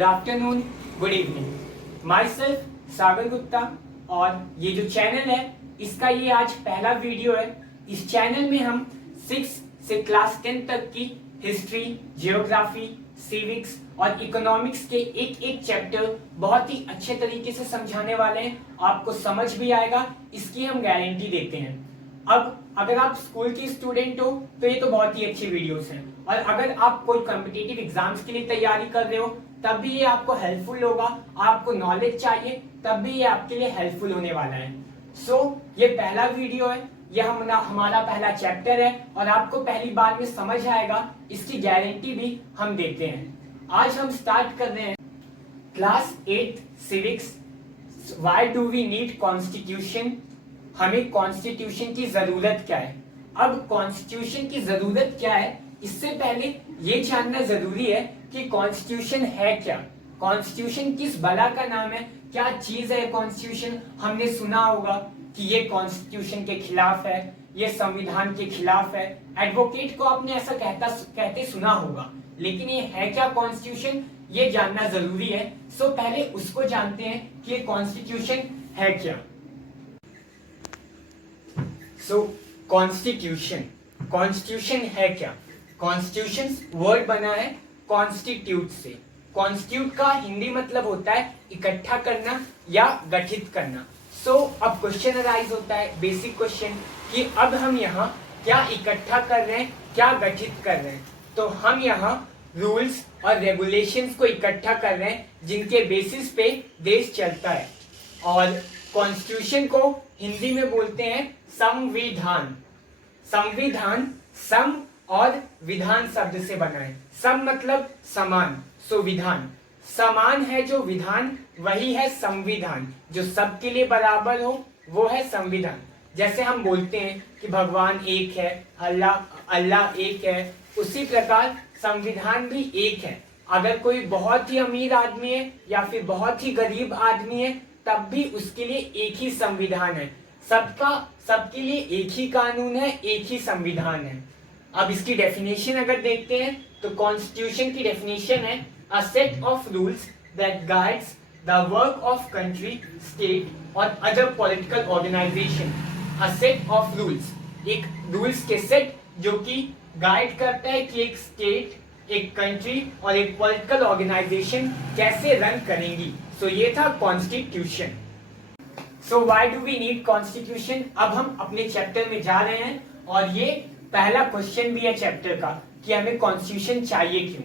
Good afternoon, good evening. Myself Sagar Gupta और ये जो चैनल है इसका ये आज पहला वीडियो है। इस चैनल में हम 6 से क्लास 10 तक की हिस्ट्री, जियोग्राफी, सिविक्स और इकोनॉमिक्स के एक एक चैप्टर बहुत ही अच्छे तरीके से समझाने वाले हैं। आपको समझ भी आएगा, इसकी हम गारंटी देते हैं। अब अगर आप स्कूल की स्टूडेंट हो तो ये तो बहुत ही अच्छी वीडियोस हैं, और अगर आप कोई कॉम्पिटिटिव एग्जाम्स के लिए तैयारी कर रहे हो तब भी ये आपको हेल्पफुल होगा। आपको नॉलेज चाहिए तब भी ये आपके लिए हेल्पफुल होने वाला है। ये पहला वीडियो है, ये हमारा पहला चैप्टर है और आपको पहली बार में समझ आएगा, इसकी गारंटी भी हम देते हैं। आज हम स्टार्ट कर रहे हैं class 8 civics. Why do we need constitution? हमें कॉन्स्टिट्यूशन की जरूरत क्या है? अब कॉन्स्टिट्यूशन की जरूरत क्या है, इससे पहले ये जानना जरूरी है कि कॉन्स्टिट्यूशन है क्या। कॉन्स्टिट्यूशन किस बला का नाम है, क्या चीज है कॉन्स्टिट्यूशन? हमने सुना होगा कि ये कॉन्स्टिट्यूशन के खिलाफ है, ये संविधान के खिलाफ है। एडवोकेट को आपने ऐसा कहते सुना होगा, लेकिन ये है क्या कॉन्स्टिट्यूशन, ये जानना जरूरी है। पहले उसको जानते हैं कि ये कॉन्स्टिट्यूशन है क्या। कॉन्स्टिट्यूशन है क्या? कॉन्स्टिट्यूशन वर्ड बना है कॉन्स्टिट्यूट से। कॉन्स्टिट्यूट का हिंदी मतलब होता है इकट्ठा करना या गठित करना। अब क्वेश्चन अराइज होता है, बेसिक क्वेश्चन, कि अब हम यहाँ क्या इकट्ठा कर रहे हैं, क्या गठित कर रहे हैं? तो हम यहाँ रूल्स और रेगुलेशंस को इकट्ठा कर रहे हैं जिनके बेसिस पे देश चलता है। और कॉन्स्टिट्यूशन को हिंदी में बोलते हैं संविधान। संविधान सम और विधान शब्द से बना है। सम मतलब समान, विधान समान है, जो विधान वही है संविधान। जो सबके लिए बराबर हो वो है संविधान। जैसे हम बोलते हैं कि भगवान एक है, अल्लाह एक है, उसी प्रकार संविधान भी एक है। अगर कोई बहुत ही अमीर आदमी है या फिर बहुत ही गरीब आदमी है तब भी उसके लिए एक ही संविधान है। सबके लिए एक ही कानून है, एक ही संविधान है। अब इसकी डेफिनेशन अगर देखते हैं तो कॉन्स्टिट्यूशन की डेफिनेशन है a set of rules that guides the work of country, state or other political organization. A set of rules, एक रूल्स के सेट जो कि गाइड करता है कि एक स्टेट, एक कंट्री और एक पॉलिटिकल ऑर्गेनाइजेशन कैसे रन करेंगी। ये था constitution. Why do we need constitution? अब हम अपने चैप्टर में जा रहे हैं और ये पहला क्वेश्चन भी है चैप्टर का कि हमें कॉन्स्टिट्यूशन चाहिए क्यों।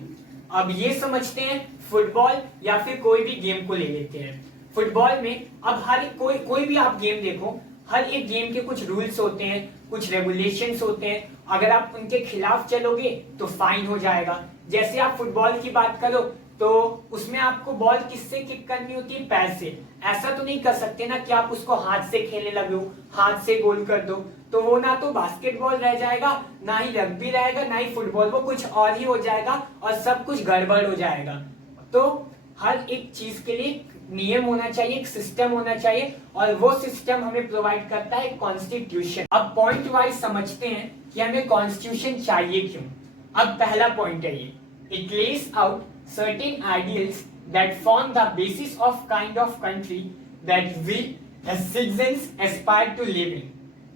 अब ये समझते हैं, फुटबॉल या फिर कोई भी गेम को ले लेते हैं। फुटबॉल में अब हर कोई भी आप गेम देखो, हर एक गेम के कुछ रूल्स होते हैं, कुछ रेगुलेशंस होते हैं। अगर आप उनके खिलाफ चलोगे तो फाइन हो जाएगा। जैसे आप फुटबॉल की बात करो तो उसमें आपको बॉल किससे किक करनी होती है? पैर से। ऐसा तो नहीं कर सकते ना कि आप उसको हाथ से खेलने लगे हो, हाथ से गोल कर दो, तो वो ना तो बास्केटबॉल रह जाएगा, ना ही रग्बी रहेगा, ना ही फुटबॉल, वो कुछ और ही हो जाएगा और सब कुछ गड़बड़ हो जाएगा। तो हर एक चीज के लिए नियम होना चाहिए, एक सिस्टम होना चाहिए, और वो सिस्टम हमें प्रोवाइड करता है कॉन्स्टिट्यूशन। अब पॉइंट वाइज समझते हैं कि हमें कॉन्स्टिट्यूशन चाहिए क्यों। अब पहला पॉइंट है ये, it lays out certain ideals that form the basis of kind of country that we as citizens aspire to live in.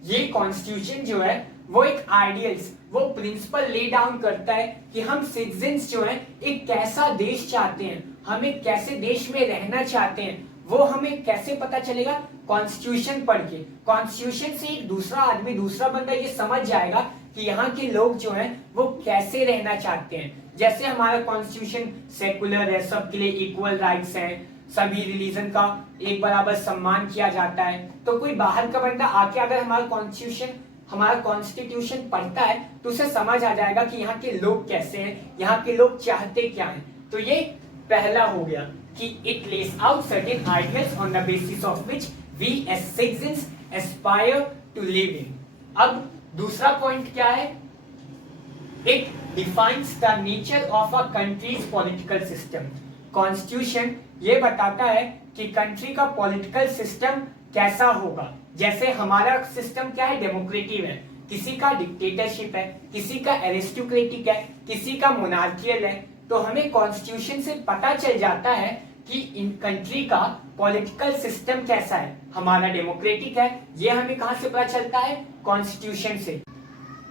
ये कॉन्स्टिट्यूशन जो है वो एक आइडियल्स, वो प्रिंसिपल ले डाउन करता है कि हम सिटीजन्स जो हैं एक कैसा देश चाहते हैं, हमें कैसे देश में रहना चाहते हैं। वो हमें कैसे पता चलेगा? कॉन्स्टिट्यूशन पढ़ के। कॉन्स्टिट्यूशन से एक दूसरा आदमी, दूसरा बंदा ये समझ जाएगा कि यहाँ के लोग जो हैं वो कैसे रहना चाहते हैं। जैसे हमारा कॉन्स्टिट्यूशन सेकुलर है, सबके लिए इक्वल राइट्स हैं, सभी रिलीजन का एक बराबर सम्मान किया जाता है। तो कोई बाहर का बंदा आके अगर हमारा कॉन्स्टिट्यूशन पढ़ता है तो उसे समझ आ जाएगा कि यहाँ के लोग कैसे हैं, यहाँ के लोग चाहते क्या हैं। तो ये पहला हो गया कि it lays out certain ideals on the basis of which we as citizens aspire to live in. अब दूसरा पॉइंट क्या है? It defines the nature of a country's political system. Constitution ये बताता है कि कंट्री का पॉलिटिकल सिस्टम कैसा होगा। जैसे हमारा सिस्टम क्या है? डेमोक्रेटिक है, किसी का डिक्टेटरशिप है, किसी का एरिस्टोक्रेटिक है, किसी का मोनार्कियल है, तो हमें कॉन्स्टिट्यूशन से पता चल जाता है कि इन कंट्री का पॉलिटिकल सिस्टम कैसा है, हमारा डेमोक्रेटिक है, ये हमें कहां से पता चलता है, कॉन्स्टिट्यूशन से।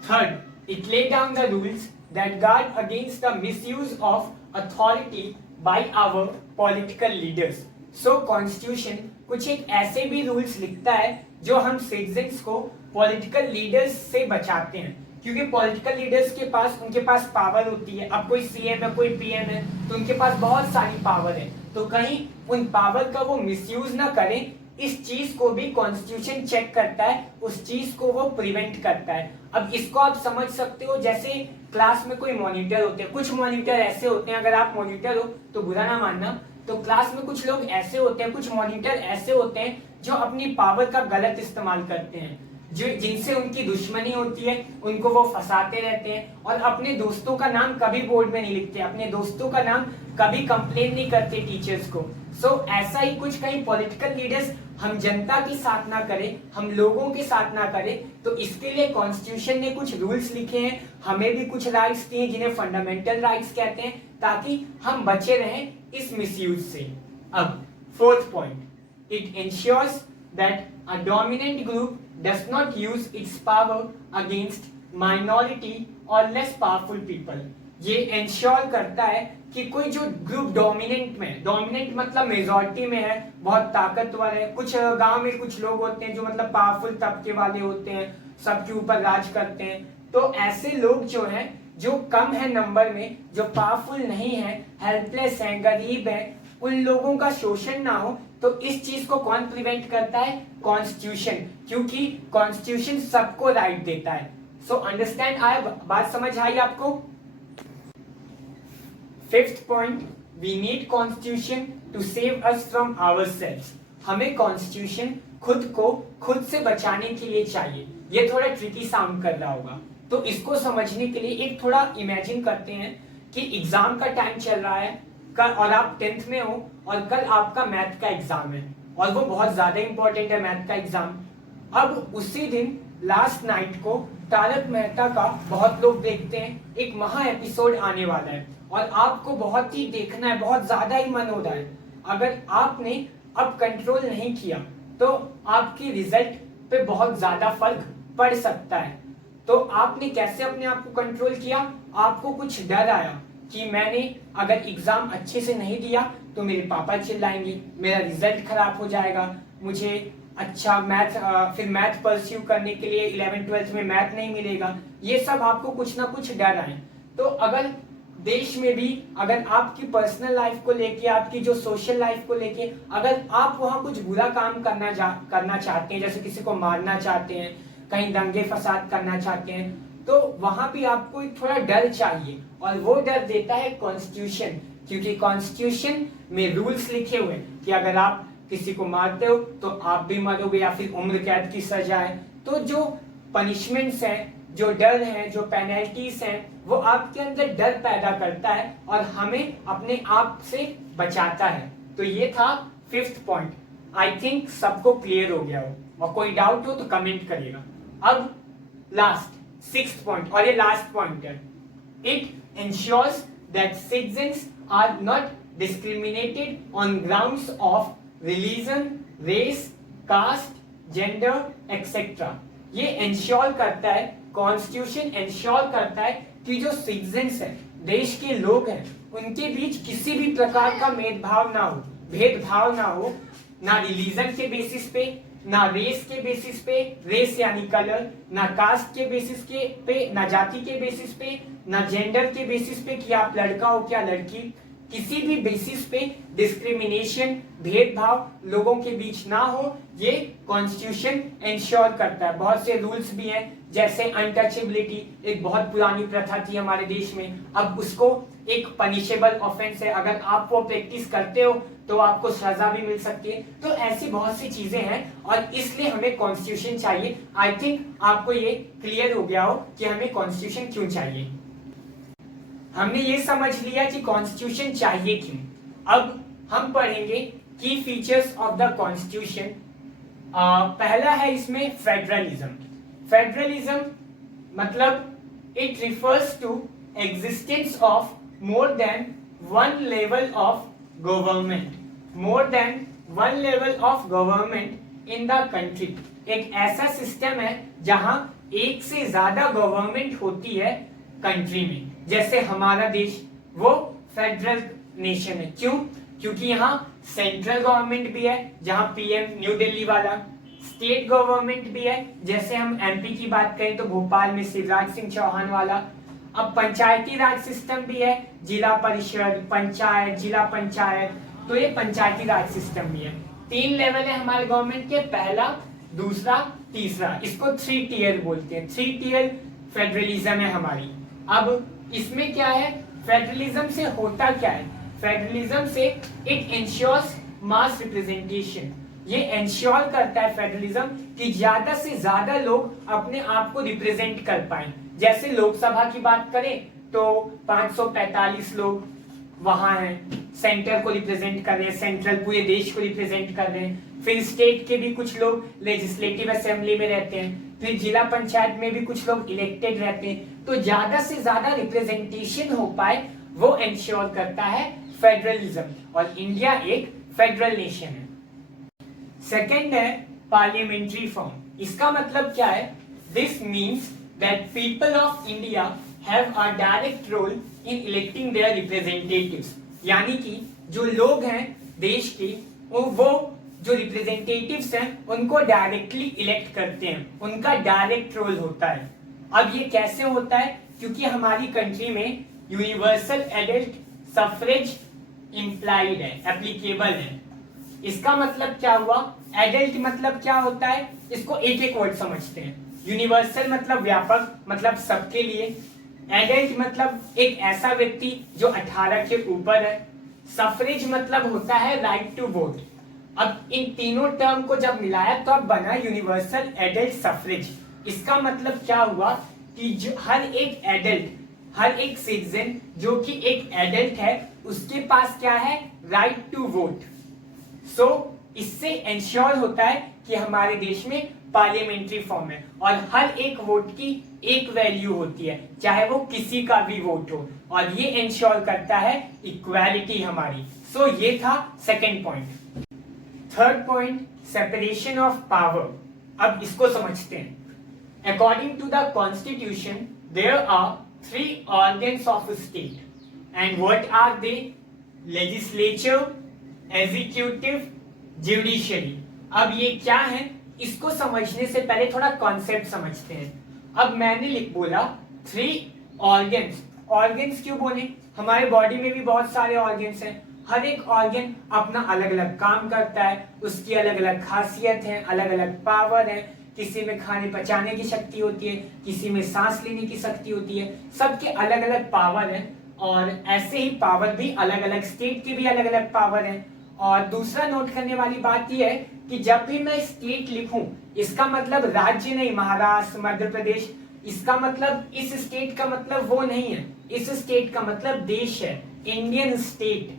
Third, it lay down the rules that guard against the misuse of authority by our political leaders. So constitution कुछ एक ऐसे भी रूल्स लिखता है जो हम सिटीजन्स को पॉलिटिकल लीडर्स से बचाते हैं, क्योंकि पॉलिटिकल लीडर्स के पास उनके पास पावर होती है। अब कोई सीएम है, कोई पीएम है, तो उनके पास बहुत सारी पावर है, तो कहीं उन पावर का वो मिसयूज ना करें, इस चीज को भी कॉन्स्टिट्यूशन चेक करता है, उस चीज को वो प्रिवेंट करता है। अब इसको आप समझ सकते हो जैसे क्लास में कोई मॉनिटर होते हैं, कुछ मॉनिटर ऐसे होते हैं, अगर आप मॉनिटर हो तो बुरा ना मानना, तो क्लास में कुछ लोग ऐसे होते हैं, कुछ मॉनिटर ऐसे होते हैं जो अपनी पावर का गलत इस्तेमाल करते हैं, जो जिनसे उनकी दुश्मनी होती है, उनको वो फंसाते रहते हैं और अपने दोस्तों का नाम कभी बोर्ड में नहीं लिखते, अपने दोस्तों का नाम कभी कंप्लेन नहीं करते टीचर्स को। सो ऐसा ही कुछ कहीं पॉलिटिकल लीडर्स हम जनता के साथ ना करें, हम लोगों के साथ ना करें, तो इसके लिए कॉन्स्टिट्यूशन ने कुछ रूल्स लिखे हैं, हमें भी कुछ राइट्स दिए जिन्हें फंडामेंटल राइट्स कहते हैं, ताकि हम बचे रहें इस मिसयूज से। अब fourth point, it ensures that a dominant group does not use its power against minority or less powerful people। ये इंश्योर करता है कि कोई जो ग्रुप डोमिनेंट में, डोमिनेंट मतलब मेजॉरिटी में है, बहुत ताकतवर है, कुछ गांव में कुछ लोग होते हैं जो मतलब पावरफुल तबके वाले होते हैं, सबके ऊपर राज करते हैं, तो ऐसे लोग जो हैं, जो कम है नंबर में, जो पावरफुल नहीं है, हेल्पलेस है, गरीब है, उन लोगों का शोषण ना हो, तो इस चीज को कौन प्रिवेंट करता है, कॉन्स्टिट्यूशन, क्योंकि कॉन्स्टिट्यूशन सबको राइट देता है। सो अंडरस्टैंड आया, बात समझ आई आपको। Fifth point, we need constitution to save us from ourselves. हमें कॉन्स्टिट्यूशन खुद को खुद से बचाने के लिए चाहिए। ये थोड़ा ट्रिकी साउंड कर रहा होगा, तो इसको समझने के लिए एक थोड़ा इमेजिन करते हैं कि एग्जाम का टाइम चल रहा है कल, और आप 10th में हो और कल आपका मैथ का एग्जाम है, और वो बहुत ज्यादा इंपॉर्टेंट है मैथ का एग्जाम। अब उसी दिन लास्ट नाइट को तारक मेहता का बहुत लोग देखते हैं, एक महा एपिसोड आने वाला है और आपको बहुत ही देखना है, बहुत ज्यादा ही मन हो रहा है। अगर आपने अब कंट्रोल नहीं किया तो आपकी रिजल्ट पे बहुत ज्यादा फर्क पड़ सकता है। तो आपने कैसे अपने आप को कंट्रोल किया, आपको कुछ डर आया कि मैंने अगर एग्जाम अच्छे से नहीं दिया तो मेरे पापा चिल्लाएंगे, मेरा रिजल्ट खराब हो जाएगा, मुझे अच्छा मैथ फिर मैथ परस्यू करने के लिए 11th-12th में मैथ नहीं मिलेगा, ये सब आपको कुछ ना कुछ डर आए। तो अगर देश में भी अगर आपकी पर्सनल लाइफ को लेके, आपकी जो सोशल लाइफ को लेके, अगर आप वहां कुछ बुरा काम करना चाहते हैं, जैसे किसी को मारना चाहते हैं, कहीं दंगे फसाद करना चाहते हैं, तो वहां भी आपको एक थोड़ा डर चाहिए, और वो डर देता है कॉन्स्टिट्यूशन, क्योंकि कॉन्स्टिट्यूशन में रूल्स लिखे हुए हैं कि अगर आप किसी को मारते हो तो आप भी मरोगे या फिर उम्र कैद की सजा है। तो जो पनिशमेंट्स हैं, जो डर हैं, जो पेनल्टीज हैं, वो आपके अंदर डर पैदा करता है और हमें अपने आप से बचाता है। तो ये था 5th पॉइंट। आई थिंक सबको क्लियर हो गया हो, और कोई डाउट हो तो कमेंट करिएगा। अब लास्ट 6th पॉइंट, और ये लास्ट पॉइंट है, it ensures that citizens are not discriminated on grounds of religion, race, caste, gender etcetera. ये इंश्योर करता है, कॉन्स्टिट्यूशन इंश्योर करता है कि जो सिटीजंस हैं, देश के लोग हैं, उनके बीच किसी भी प्रकार का भेदभाव ना हो, ना रिलीजन के बेसिस पे, ना रेस के बेसिस पे, रेस यानी कलर, ना कास्ट के बेसिस पे, ना जाति के बेसिस पे, ना जेंडर के बेसिस पे कि आप लड़का हो क्या लड़की, किसी भी बेसिस पे डिस्क्रिमिनेशन, भेदभाव लोगों के बीच ना हो, ये कॉन्स्टिट्यूशन इंश्योर करता है। बहुत से रूल्स भी हैं, जैसे अनटचेबिलिटी, एक बहुत पुरानी प्रथा थी हमारे देश में, अब उसको एक पनिशेबल ऑफेंस है, अगर आप वो प्रैक्टिस करते हो तो आपको सजा भी मिल सकती है। तो ऐसी बहुत सी चीजें हैं और इसलिए हमें कॉन्स्टिट्यूशन चाहिए। आई थिंक आपको ये क्लियर हो गया हो कि हमें कॉन्स्टिट्यूशन क्यों चाहिए। हमने ये समझ लिया कि कॉन्स्टिट्यूशन चाहिए क्यों। अब हम पढ़ेंगे की फीचर्स ऑफ द कॉन्स्टिट्यूशन। पहला है इसमें फेडरलिज्म। फेडरलिज्म मतलब it refers to existence of more than one level of government, more than one level of government in the country। एक ऐसा सिस्टम है जहां एक से ज्यादा गवर्नमेंट होती है कंट्री में। जैसे हमारा देश वो फेडरल नेशन है। क्यों? क्योंकि यहाँ सेंट्रल गवर्नमेंट भी है जहां पीएम न्यू दिल्ली वाला, स्टेट गवर्नमेंट भी है, जैसे हम एमपी की बात करें तो भोपाल में शिवराज सिंह चौहान वाला। अब पंचायती राज सिस्टम भी है, जिला परिषद, पंचायत, जिला पंचायत, तो ये पंचायती राज सिस्टम भी है। 3 लेवल है हमारे गवर्नमेंट के, पहला, दूसरा, तीसरा। इसको 3 टियर बोलते हैं। 3 टियर फेडरलिज्म है हमारी। अब इसमें क्या है, फेडरलिज्म से होता क्या है? फेडरलिज्म से इट इंश्योर्स मास रिप्रेजेंटेशन। ये इंश्योर करता है फेडरलिज्म कि ज्यादा से ज्यादा लोग अपने आप को रिप्रेजेंट कर पाए। जैसे लोकसभा की बात करें तो 545 लोग वहां हैं, सेंटर को रिप्रेजेंट कर रहे हैं, सेंट्रल पूरे देश को रिप्रेजेंट कर रहे हैं। फिर स्टेट के भी कुछ लोग लेजिस्लेटिव असेंबली में रहते हैं, फिर जिला पंचायत में भी कुछ लोग इलेक्टेड रहते हैं। तो ज्यादा से ज्यादा रिप्रेजेंटेशन हो पाए वो इंश्योर करता है फेडरलिज्म, और इंडिया एक फेडरल नेशन है। सेकेंड है पार्लियामेंट्री फॉर्म। इसका मतलब क्या है? This means that people of India have a direct role in electing their representatives. यानी कि जो लोग हैं देश के, वो जो रिप्रेजेंटेटिव्स हैं उनको डायरेक्टली इलेक्ट करते हैं, उनका डायरेक्ट रोल होता है। अब ये कैसे होता है? क्योंकि हमारी कंट्री में यूनिवर्सल एडल्ट सफरेज इम्प्लाइड है, एप्लीकेबल है। इसका मतलब क्या हुआ? एडल्ट मतलब क्या होता है, इसको एक एक वर्ड समझते हैं। यूनिवर्सल मतलब व्यापक, मतलब सबके लिए। एडल्ट मतलब एक ऐसा व्यक्ति जो 18 के ऊपर है। सफरेज मतलब होता है राइट टू वोट। अब इन तीनों टर्म को जब मिलाया तो अब बना यूनिवर्सल एडल्ट सफरेज। इसका मतलब क्या हुआ कि जो हर एक एडल्ट, हर एक सिटीजन जो कि एक एडल्ट है, उसके पास क्या है? Right to vote. सो इससे इंश्योर होता है कि हमारे देश में पार्लियामेंट्री फॉर्म है और हर एक वोट की एक वैल्यू होती है, चाहे वो किसी का भी वोट हो, और ये इंश्योर करता है इक्वालिटी हमारी। सो ये था second point. Third point, separation of power. अब इसको समझते हैं। According to the constitution there are 3 organs of state, and what are they? Legislature, executive, judiciary। अब ये क्या है, इसको समझने से पहले थोड़ा कॉन्सेप्ट समझते हैं। अब मैंने बोला 3 organs। ऑर्गन्स क्यों बोले? हमारे बॉडी में भी बहुत सारे ऑर्गन्स हैं, हर एक ऑर्गन अपना अलग अलग काम करता है, उसकी अलग अलग खासियत है, अलग अलग पावर है। किसी में खाने पचाने की शक्ति होती है, किसी में सांस लेने की शक्ति होती है, सबके अलग अलग पावर है। और ऐसे ही पावर भी अलग अलग, स्टेट के भी अलग अलग पावर है। और दूसरा नोट करने वाली बात यह है कि जब भी मैं स्टेट लिखूं, इसका मतलब राज्य नहीं, महाराष्ट्र, मध्य प्रदेश, इसका मतलब इस स्टेट का मतलब वो नहीं है। इस स्टेट का मतलब देश है, इंडियन स्टेट,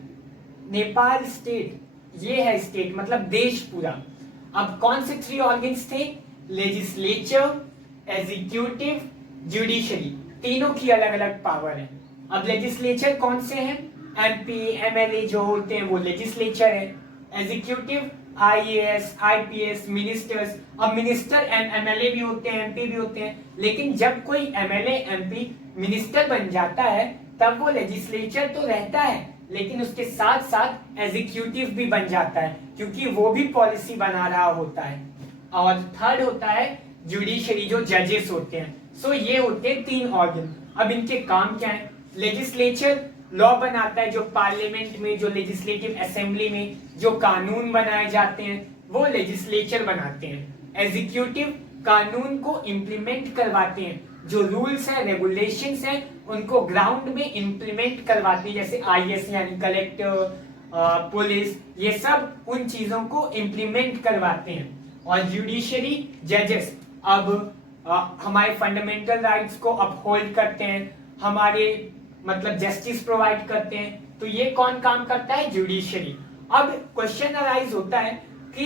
नेपाल स्टेट, ये है स्टेट मतलब देश पूरा। अब कौन से 3 ऑर्गन्स थे? लेजिस्लेचर, एग्जीक्यूटिव, जुडिशरी, तीनों की अलग अलग पावर है। अब लेजिस्लेचर कौन से हैं? एमपी, एमएलए जो होते हैं वो लेजिस्लेचर है। Executive IAS, IPS, ministers. अब मिनिस्टर एमएलए भी होते हैं, एमपी भी होते हैं, लेकिन जब कोई एमएलए, एमपी मिनिस्टर बन जाता है तब वो लेजिस्लेचर तो रहता है, लेकिन उसके साथ साथ एग्जीक्यूटिव भी बन जाता है, क्योंकि वो भी पॉलिसी बना रहा होता है। और थर्ड होता है जुडिशरी, जो जजेस होते हैं। सो ये होते हैं 3 ऑर्गन। अब इनके काम क्या है? लेजिस्लेचर लॉ बनाता है, जो पार्लियामेंट में, जो लेजिस्लेटिव असेंबली में जो कानून बनाए जाते हैं वो लेजिस्लेचर बनाते हैं। एग्जीक्यूटिव कानून को इम्प्लीमेंट करवाते हैं, जो रूल्स है, रेगुलेशंस हैं, उनको ग्राउंड में इम्प्लीमेंट करवाते हैं, जैसे आईएएस यानी कलेक्टर, पुलिस, ये सब उन चीजों को इम्प्लीमेंट करवाते हैं। और जुडिशरी जजेस अब हमारे फंडामेंटल राइट्स को अपहोल्ड करते हैं, हमारे मतलब जस्टिस प्रोवाइड करते हैं। तो ये कौन काम करता है? जुडिशरी। अब क्वेश्चन अराइज होता है कि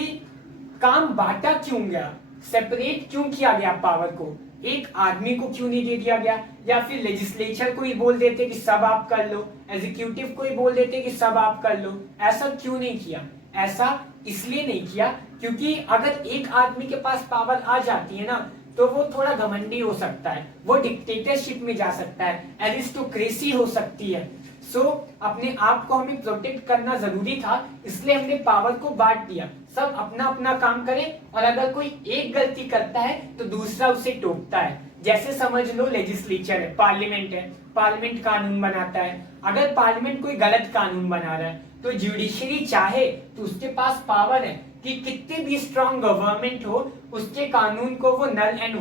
काम बांटा क्यों गया, सेपरेट क्यों किया गया पावर को? एक आदमी को क्यों नहीं दे दिया गया, या फिर लेजिस्लेचर को ही बोल देते कि सब आप कर लो, एग्जीक्यूटिव को ही बोल देते कि सब आप कर लो, ऐसा क्यों नहीं किया? ऐसा इसलिए नहीं किया क्योंकि अगर एक आदमी के पास पावर आ जाती है ना तो वो थोड़ा घमंडी हो सकता है, वो डिक्टेटरशिप में जा सकता है, एरिस्टोक्रेसी हो सकती है। सो अपने आप को हमें प्रोटेक्ट करना जरूरी था, इसलिए हमने पावर को बांट दिया, सब अपना अपना काम करे और अगर कोई एक गलती करता है तो दूसरा उसे टोकता है। जैसे समझ लो लेजिस्लेचर है, पार्लियामेंट कानून बनाता है। अगर पार्लियामेंट कोई गलत कानून बना रहा है तो जुडिशरी चाहे तो उसके पास पावर है कि कितने भी स्ट्रॉन्ग गवर्नमेंट हो उसके कानून को वो नल एंड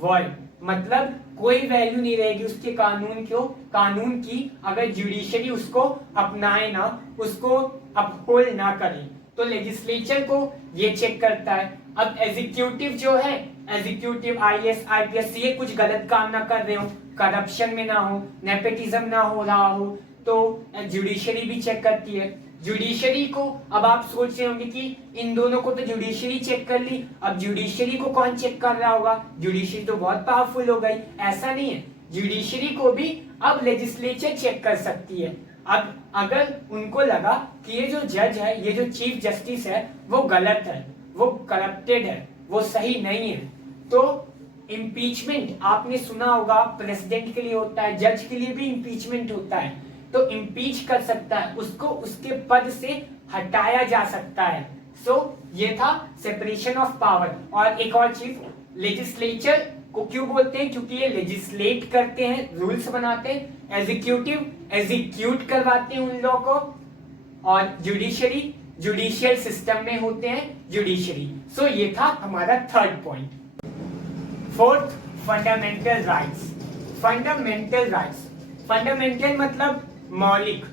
वॉइड मतलब कोई वैल्यू नहीं रहेगी उसके कानून की अगर जुडिशरी उसको अपनाए ना, उसको अपहोल्ड ना करे। तो लेजिस्लेचर को ये चेक करता है। अब एग्जीक्यूटिव जो है, एग्जीक्यूटिव IAS IPS ये कुछ गलत काम ना कर रहे हो, करप्शन में ना हो, नेपोटिज्म ना हो रहा हो, तो जुडिशरी भी चेक करती है। जुडिशरी को अब आप सोच रहे होंगे कि इन दोनों को तो जुडिशरी चेक कर ली, अब जुडिशरी को कौन चेक कर रहा होगा? जुडिशरी तो बहुत पावरफुल हो गई। ऐसा नहीं है, जुडिशरी को भी अब लेजिस्लेचर चेक कर सकती है। अब अगर उनको लगा कि ये जो जज है, ये जो चीफ जस्टिस है वो गलत है, वो करप्टेड है, वो सही नहीं है, तो इम्पीचमेंट आपने सुना होगा, प्रेसिडेंट के लिए होता है, जज के लिए भी इम्पीचमेंट होता है, तो इम्पीच कर सकता है, उसको उसके पद से हटाया जा सकता है। सो ये था सेपरेशन ऑफ पावर। और एक और चीज, लेजिस्लेचर को क्यों बोलते हैं? क्योंकि ये लेजिस्लेट करते हैं, रूल्स बनाते हैं, एग्जीक्यूटिव एग्जीक्यूट करवाते हैं उन लोगों को, और जुडिशरी जुडिशियल सिस्टम में होते हैं जुडिशरी। सो ये था हमारा third point. Fourth, fundamental rights. Fundamental मतलब मौलिक,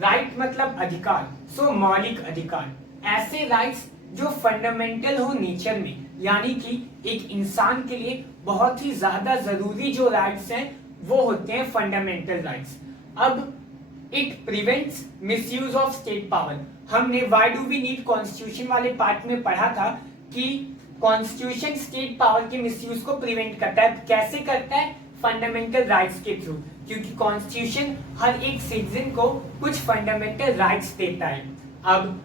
राइट मतलब अधिकार। सो मौलिक अधिकार, ऐसे राइट्स जो फंडामेंटल हो नेचर में, यानी कि एक इंसान के लिए बहुत ही ज्यादा जरूरी जो राइट्स हैं वो होते हैं फंडामेंटल राइट्स। अब it prevents misuse of state power. हमने why do we need constitution वाले पार्ट में पढ़ा था कि कॉन्स्टिट्यूशन स्टेट पावर के मिसयूज को प्रिवेंट करता है। कैसे करता है? फंडामेंटल राइट्स के थ्रू, क्योंकि कॉन्स्टिट्यूशन हर एक सिटीजन को कुछ फंडामेंटल राइट्स देता है। अब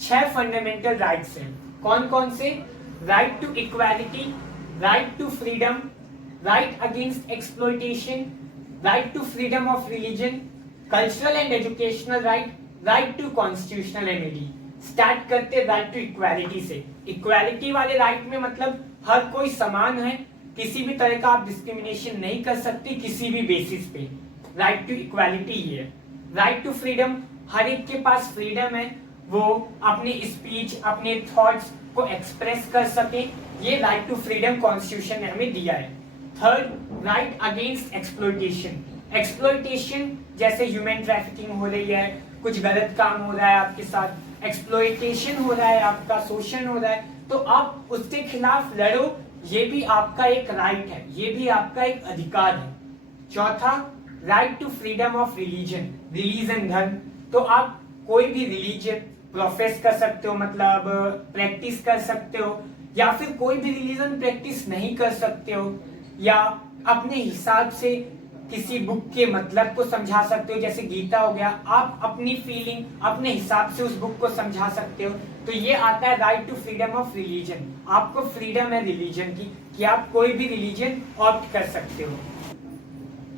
6 फंडामेंटल राइट्स हैं। कौन कौन से? Right to equality, right to freedom, right against exploitation, right to freedom of religion, cultural and educational right, right to constitutional remedy. Start करते राइट टू इक्वालिटी से। इक्वालिटी वाले राइट में मतलब हर कोई समान है, किसी भी तरह का आप डिस्क्रिमिनेशन नहीं कर सकते किसी भी बेसिस पे। राइट टू इक्वालिटी ही है। राइट टू फ्रीडम, हर एक के पास फ्रीडम है, वो अपने स्पीच, अपने थॉट्स को एक्सप्रेस कर सके। ये राइट टू फ्रीडम कॉन्स्टिट्यूशन ने हमें दिया है। Third, right against exploitation. Exploitation जैसे ह्यूमन ट्रैफिकिंग हो रही है, कुछ गलत काम हो रहा है आपके साथ, एक्सप्लॉयटेशन हो रहा है, आपका शोषण हो रहा है, तो आप उसके खिलाफ लड़ो। ये भी आपका एक राइट है, ये भी आपका एक अधिकार है। चौथा, right to freedom of religion धर्म। तो आप कोई भी रिलीजन प्रोफेस कर सकते हो, मतलब प्रैक्टिस कर सकते हो, या फिर कोई भी रिलीजन प्रैक्टिस नहीं कर सकते हो, या अपने हिसाब से किसी बुक के मतलब को समझा सकते हो, जैसे गीता हो गया, आप अपनी फीलिंग अपने हिसाब से उस बुक को समझा सकते हो। तो ये आता है right to freedom of religion. आपको फ्रीडम है रिलीजन की कि आप कोई भी रिलीजन ऑप्ट कर सकते हो।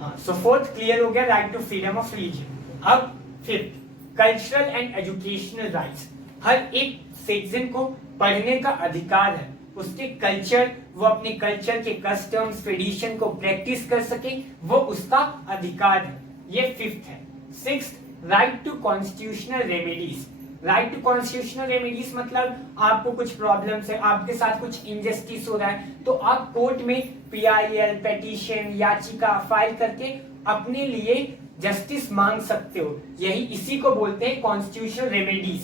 हाँ, सो फोर्थ क्लियर हो गया, right to freedom of religion. अब fifth, cultural and educational rights. हर एक सिटीजन को पढ़ने का अधिकार है, उसके कल्चर, वो अपने कल्चर के कस्टम्स ट्रेडिशन को प्रैक्टिस कर सके, वो उसका अधिकार है। ये फिफ्थ है। Sixth, right to constitutional remedies. Right to constitutional remedies मतलब आपको कुछ प्रॉब्लम्स है, आपके साथ कुछ इनजस्टिस हो रहा है, तो आप कोर्ट में PIL पेटिशन याचिका फाइल करके अपने लिए जस्टिस मांग सकते हो। यही इसी को बोलते हैं कॉन्स्टिट्यूशनल रेमेडीज।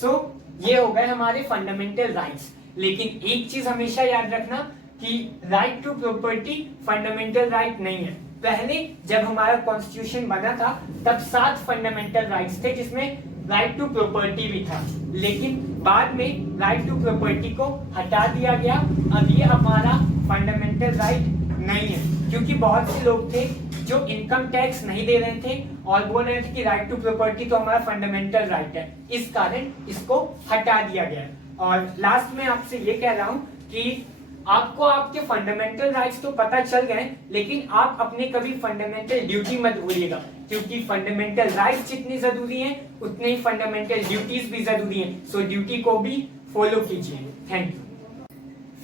सो ये हो गए हमारे फंडामेंटल राइट्स। लेकिन एक चीज हमेशा याद रखना कि right to property fundamental right नहीं है। पहले जब हमारा कॉन्स्टिट्यूशन बना था तब 7 फंडामेंटल राइट्स थे, जिसमें राइट टू प्रॉपर्टी भी था, लेकिन बाद में राइट टू प्रॉपर्टी को हटा दिया गया। अब ये हमारा फंडामेंटल राइट नहीं है, क्योंकि बहुत से लोग थे जो इनकम टैक्स नहीं दे रहे थे और बोल रहे थे कि राइट टू प्रॉपर्टी तो हमारा फंडामेंटल राइट है, इस कारण इसको हटा दिया गया। और लास्ट में आपसे ये कह रहा हूं कि आपको आपके फंडामेंटल राइट्स तो पता चल गए, लेकिन आप अपने कभी फंडामेंटल ड्यूटी मत भूलिएगा, क्योंकि फंडामेंटल राइट्स जितनी जरूरी हैं उतने ही फंडामेंटल ड्यूटीज भी जरूरी हैं। सो ड्यूटी को भी फॉलो कीजिए। Thank you.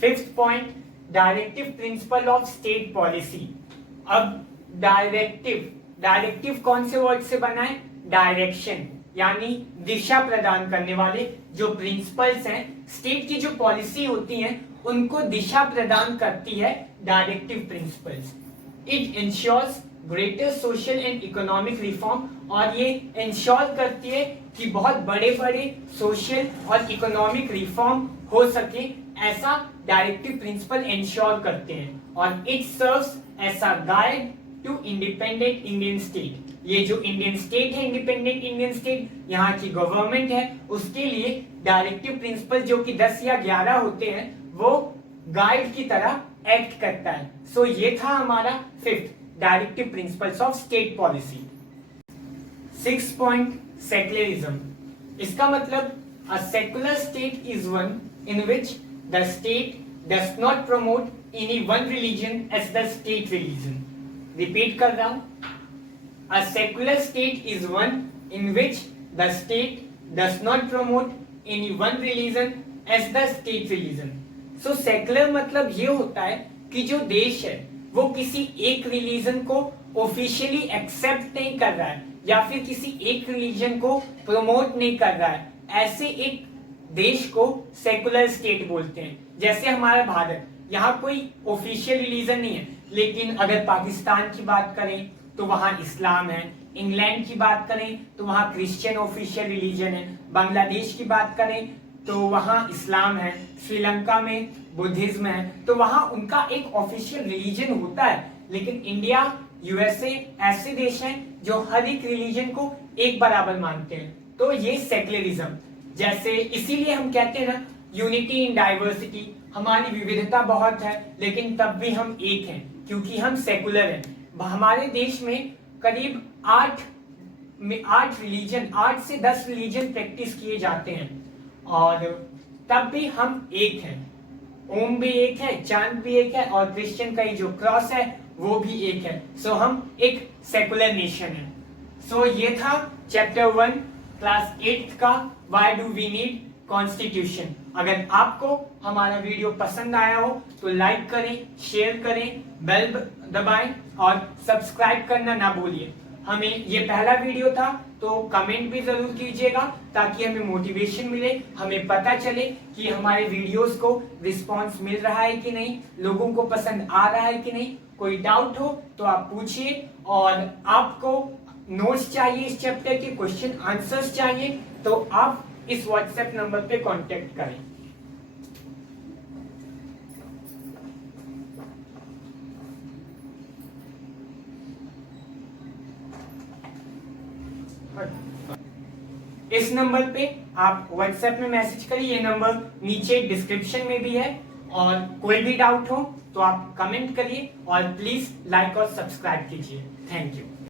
Fifth point, directive principle of state policy. अब डायरेक्टिव कौन से वर्ड से बना है? डायरेक्शन, यानी दिशा प्रदान करने वाले जो प्रिंसिपल्स हैं, स्टेट की जो पॉलिसी होती हैं उनको दिशा प्रदान करती है directive principles. It ensures greater social and economic reform, और ये इंश्योर करती है कि बहुत बड़े बड़े सोशल और इकोनॉमिक रिफॉर्म हो सके, ऐसा डायरेक्टिव प्रिंसिपल इंश्योर करते हैं। और it serves as a guide to independent Indian state. ये जो इंडियन स्टेट है, इंडिपेंडेंट इंडियन स्टेट, यहाँ की गवर्नमेंट है, उसके लिए डायरेक्टिव प्रिंसिपल जो कि 10 या 11 होते हैं वो गाइड की तरह एक्ट करता है। सो ये था हमारा fifth, directive principles of state policy. 6 point, secularism. इसका मतलब a secular state is one in which the state does not promote any one religion as the state religion. Repeat कर रहा हूं, a secular state is one in which the state does not promote any one religion as the state religion. So secular मतलब ये होता है कि जो देश है वो किसी एक रिलीजन को ऑफिशियली एक्सेप्ट नहीं कर रहा है या फिर किसी एक रिलीजन को प्रमोट नहीं कर रहा है, ऐसे एक देश को सेक्युलर स्टेट बोलते हैं। जैसे हमारा भारत, यहाँ कोई ऑफिशियल रिलीजन नहीं है, लेकिन अगर पाकिस्तान की बात करें तो वहां इस्लाम है, इंग्लैंड की बात करें तो वहां क्रिश्चियन ऑफिशियल रिलीजन है, बांग्लादेश की बात करें तो वहां इस्लाम है, श्रीलंका में बुद्धिज्म है, तो वहां उनका एक ऑफिशियल रिलीजन होता है। लेकिन इंडिया, यूएसए ऐसे देश हैं जो हर एक रिलीजन को एक बराबर मानते हैं। तो ये सेक्युलरिज्म, जैसे इसीलिए हम कहते हैं ना यूनिटी इन डाइवर्सिटी, हमारी विविधता बहुत है लेकिन तब भी हम एक हैं क्योंकि हम सेकुलर हैं। हमारे देश में करीब 8 रिलीजन, 8 से 10 रिलीजन प्रैक्टिस किए जाते हैं और तब भी हम एक हैं। ओम भी एक है, चांद भी एक है और क्रिश्चियन का जो क्रॉस है वो भी एक है। सो हम एक सेकुलर नेशन है। सो ये था चैप्टर 1 क्लास 8 का why do we need constitution. अगर आपको हमारा वीडियो पसंद आया हो तो लाइक करें, शेयर करें, बेल दबाएं और सब्सक्राइब करना ना भूलिए। हमें ये पहला वीडियो था तो कमेंट भी जरूर कीजिएगा ताकि हमें मोटिवेशन मिले, हमें पता चले कि हमारे वीडियोस को रिस्पांस मिल रहा है कि नहीं, लोगों को पसंद आ रहा है कि नहीं। कोई डाउट हो तो आप पूछिए, और आपको नोट्स चाहिए इस चैप्टर के, क्वेश्चन आंसर्स चाहिए तो आप इस व्हाट्सएप नंबर पे कांटेक्ट करें। इस नंबर पे आप व्हाट्सएप में मैसेज करिए, ये नंबर नीचे डिस्क्रिप्शन में भी है। और कोई भी डाउट हो तो आप कमेंट करिए और प्लीज लाइक और सब्सक्राइब कीजिए। Thank you.